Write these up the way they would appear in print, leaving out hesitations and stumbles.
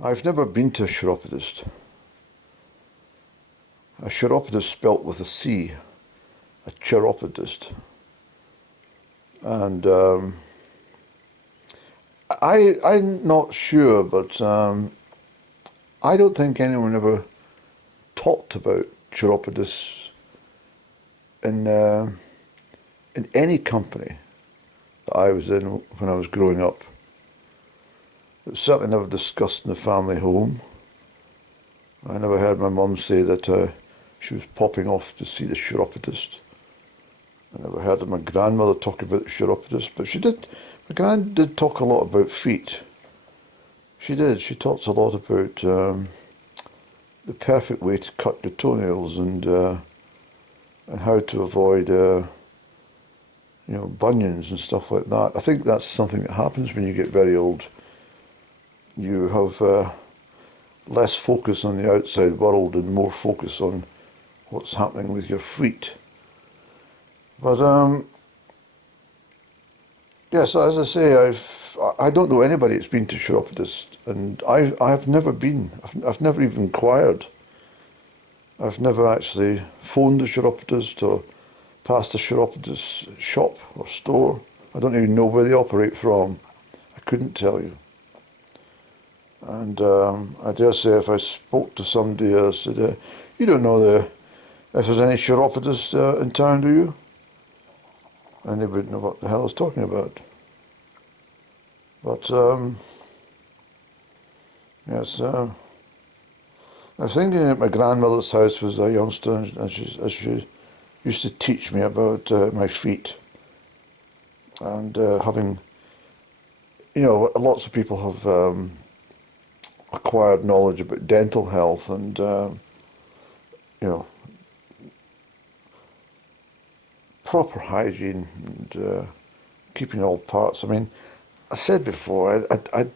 I've never been to a chiropodist. A chiropodist spelt with a C, a chiropodist. And I'm not sure, but I don't think anyone ever talked about chiropodists in any company that I was in when I was growing up. It was certainly never discussed in the family home. I never heard my mum say that she was popping off to see the chiropodist. I never heard of my grandmother talk about the chiropodist, but she did. My gran did talk a lot about feet. She did. She talked a lot about the perfect way to cut your toenails and how to avoid bunions and stuff like that. I think that's something that happens when you get very old. You have less focus on the outside world and more focus on what's happening with your feet. But yes, as I say, I don't know anybody that's been to chiropodist, and I've never been. I've never even inquired. I've never actually phoned a chiropodist or passed a chiropodist shop or store. I don't even know where they operate from. I couldn't tell you. And I dare say if I spoke to somebody, I said, you don't know if there's any chiropodist in town, do you? And they wouldn't know what the hell I was talking about. But, yes, I was thinking at my grandmother's house was a youngster, and she used to teach me about my feet. And having, lots of people have acquired knowledge about dental health and, proper hygiene and keeping all parts. I mean, I said before, I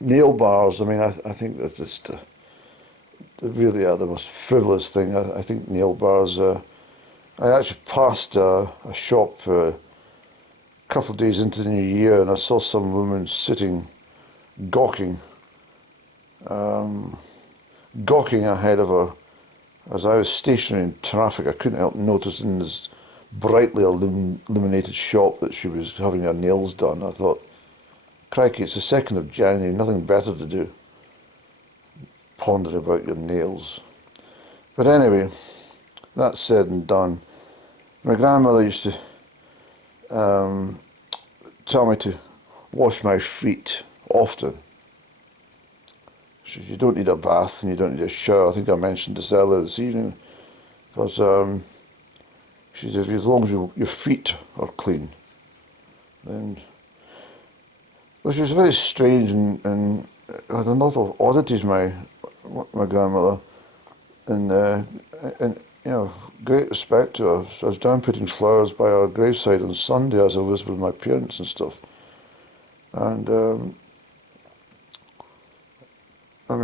nail bars, I think that's just they really are the most frivolous thing. I think nail bars, I actually passed a shop a couple of days into the new year, and I saw some woman sitting, gawking ahead of her as I was stationary in traffic. I couldn't help noticing this brightly illuminated shop that she was having her nails done. I thought, crikey, it's the 2nd of January, nothing better to do. Ponder about your nails. But anyway, that's said and done. My grandmother used to tell me to wash my feet often. She said, you don't need a bath and you don't need a shower. I think I mentioned this earlier this evening. Because she said, as long as your feet are clean, then... Which was very strange and had a lot of oddities, my grandmother. And great respect to her. So I was down putting flowers by her graveside on Sunday, as I was with my parents and stuff. And I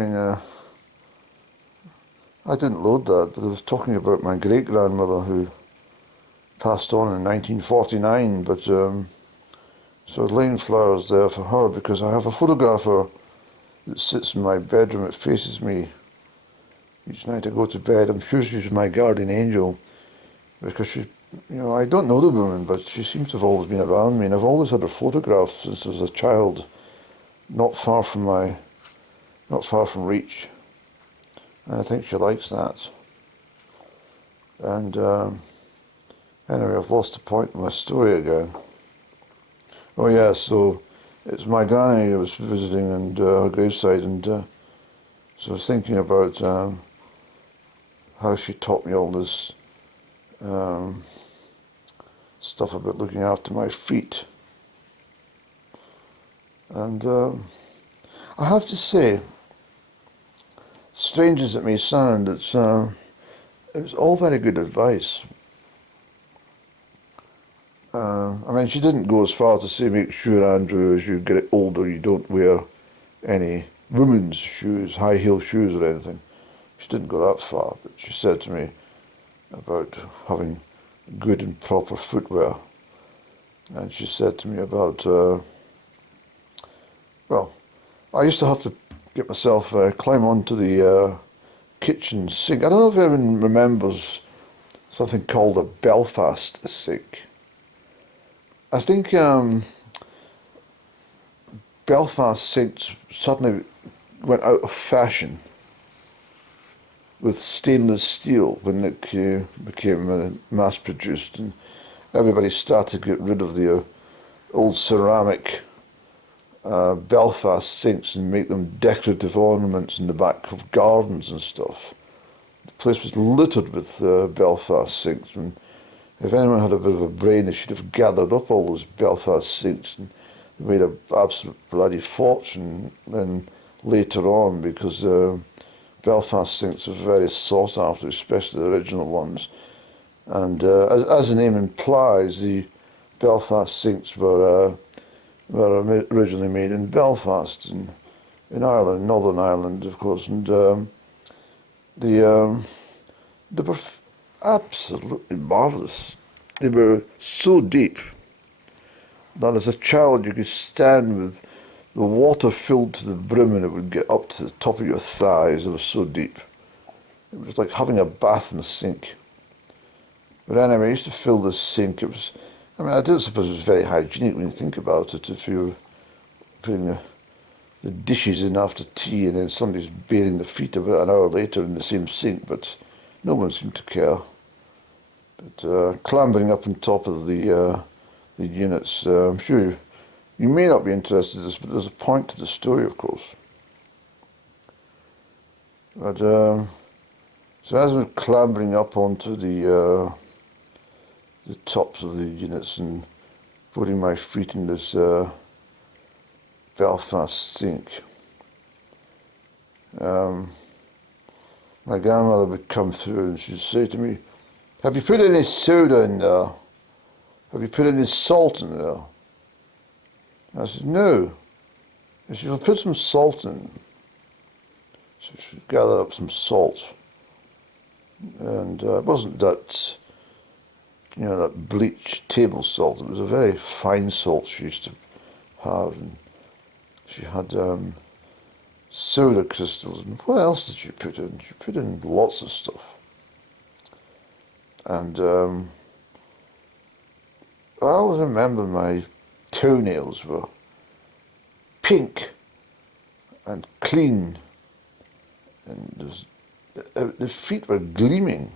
didn't load that, but I was talking about my great-grandmother who passed on in 1949, but so I was laying flowers there for her because I have a photograph of her that sits in my bedroom. It faces me each night I go to bed. I'm sure she's my guardian angel because she, I don't know the woman, but she seems to have always been around me, and I've always had her photograph since I was a child, not far from reach, and I think she likes that. And anyway, I've lost the point of my story again. Oh yeah, so it's my granny I was visiting and her graveside, and so I was thinking about how she taught me all this stuff about looking after my feet. And I have to say, strange as it may sound, it was all very good advice. She didn't go as far to say, make sure, Andrew, as you get older, you don't wear any women's shoes, high heel shoes or anything. She didn't go that far, but she said to me about having good and proper footwear. And she said to me about, I used to have to get myself, climb onto the kitchen sink. I don't know if everyone remembers something called a Belfast sink. I think Belfast sinks suddenly went out of fashion with stainless steel when it became mass-produced, and everybody started to get rid of the old ceramic Belfast sinks and make them decorative ornaments in the back of gardens and stuff. The place was littered with Belfast sinks, and if anyone had a bit of a brain, they should have gathered up all those Belfast sinks and made an absolute bloody fortune then later on, because Belfast sinks are very sought after, especially the original ones. And as the name implies, the Belfast sinks were originally made in Belfast, in Ireland, Northern Ireland, of course, and they were absolutely marvellous. They were so deep that as a child you could stand with the water filled to the brim and it would get up to the top of your thighs. It was so deep. It was like having a bath in a sink. But anyway, I used to fill this sink. I don't suppose it was very hygienic when you think about it, if you were putting the dishes in after tea and then somebody's bathing their feet about an hour later in the same sink, but no one seemed to care. But clambering up on top of the units, I'm sure you may not be interested in this, but there's a point to the story, of course. But so as I was clambering up onto the tops of the units and putting my feet in this Belfast sink, my grandmother would come through and she'd say to me, "Have you put any soda in there? Have you put any salt in there?" I said, "No." And she said, "Well, put some salt in." So she gathered up some salt. And it wasn't that, that bleached table salt. It was a very fine salt she used to have. And she had soda crystals. And what else did she put in? She put in lots of stuff. And I always remember my toenails were pink and clean, and the feet were gleaming.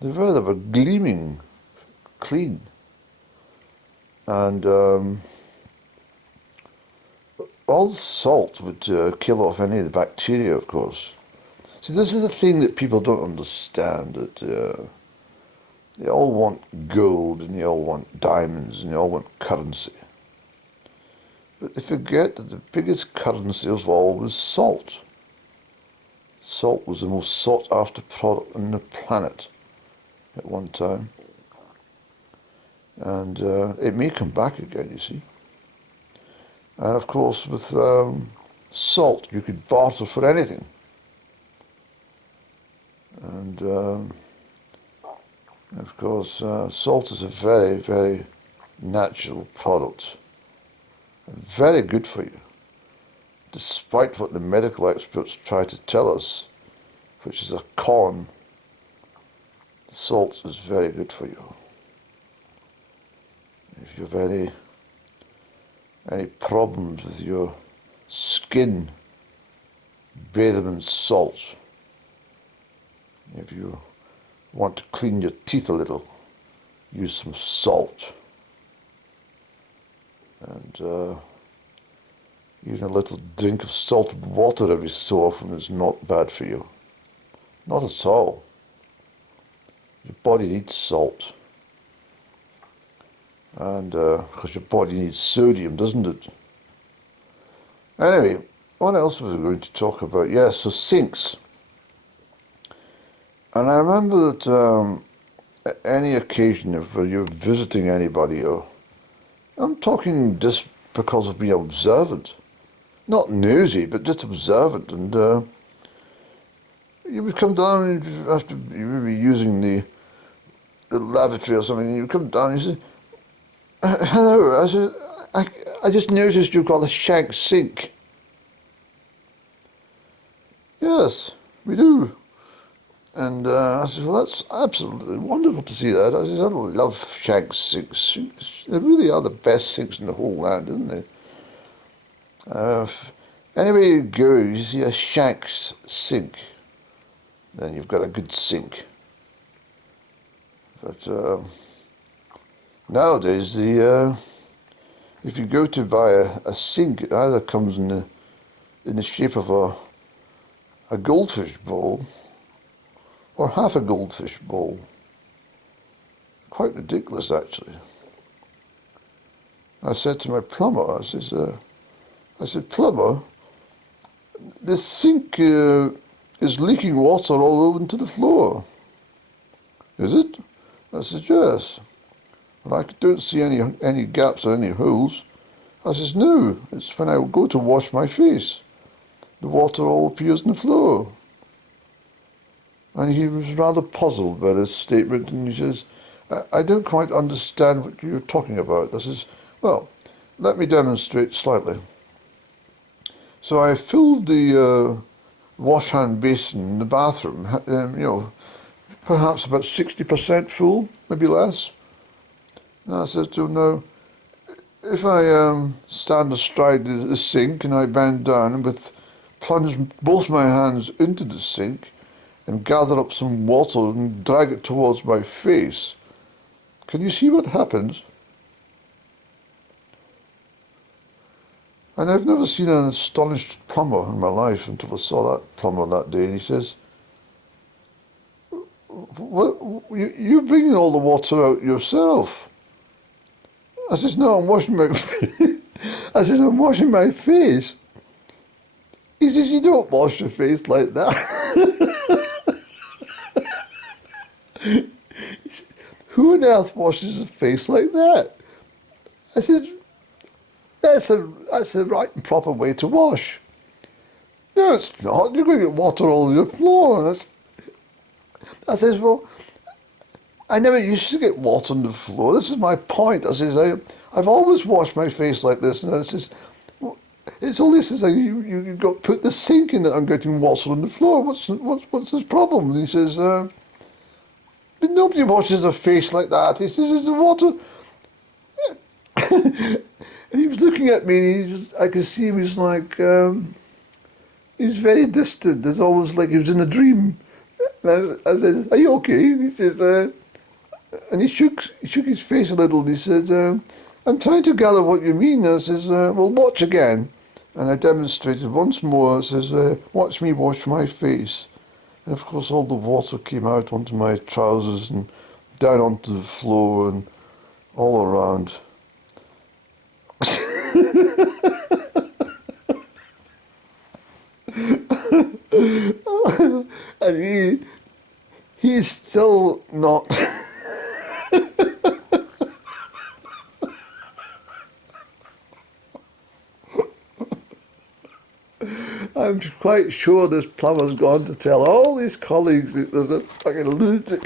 They were gleaming clean. And all the salt would kill off any of the bacteria, of course. See, this is the thing that people don't understand, that they all want gold and they all want diamonds and they all want currency. But they forget that the biggest currency of all was salt. Salt was the most sought after product on the planet at one time. And it may come back again, you see. And of course with salt you could barter for anything. And of course salt is a very, very natural product. And very good for you, despite what the medical experts try to tell us, which is a con. Salt is very good for you. If you have any problems with your skin, bathe them in salt. If you want to clean your teeth a little, use some salt. And even a little drink of salted water every so often is not bad for you. Not at all. Your body needs salt. And because your body needs sodium, doesn't it? Anyway, what else was I going to talk about? Yes, so sinks. And I remember that any occasion where you're visiting anybody, or I'm talking just because of being observant, not nosy, but just observant, and you would come down and after you would be using the lavatory or something, and you come down and you say, "Hello," I said, I just noticed you've got a shank sink. yes, we do. And I said, well, that's absolutely wonderful to see that. I said, I love shank sinks. They really are the best sinks in the whole land, isn't they? Anywhere you go, you see a shank sink, then you've got a good sink. But nowadays, if you go to buy a sink, it either comes in the shape of a goldfish bowl or half a goldfish bowl. Quite ridiculous, actually. I said to my plumber, I said, plumber, this sink is leaking water all over into the floor. Is it? I said, yes. Well, I don't see any gaps or any holes. I says, no, it's when I go to wash my face. The water all appears on the floor. And he was rather puzzled by this statement, and he says, I don't quite understand what you're talking about. I says, well, let me demonstrate slightly. So I filled the wash hand basin in the bathroom, perhaps about 60% full, maybe less. And I said to him, now, if I stand astride the sink and I bend down and plunge both my hands into the sink and gather up some water and drag it towards my face, can you see what happens? And I've never seen an astonished plumber in my life until I saw that plumber that day, and he says, "What, you're bringing all the water out yourself?" I says, "No, I'm washing my face." I says, "I'm washing my face." He says, "You don't wash your face like that." Who on earth washes a face like that? I said, that's a right and proper way to wash. No, it's not. You're going to get water all over your floor. I says, well, I never used to get water on the floor. This is my point. I says, I've always washed my face like this. And I says, well, it's only since you got put the sink in that I'm getting water on the floor. What's his problem? And he says, but nobody washes their face like that. He says, it's the water. And he was looking at me, and I could see he was like, he was very distant. It's almost like he was in a dream. And I said, are you okay? And he says, and he shook his face a little, and he said, I'm trying to gather what you mean. I says, well, watch again. And I demonstrated once more. I says, watch me wash my face. And of course all the water came out onto my trousers and down onto the floor and all around. And he's still not I'm quite sure this plumber's gone to tell all his colleagues that there's a fucking lunatic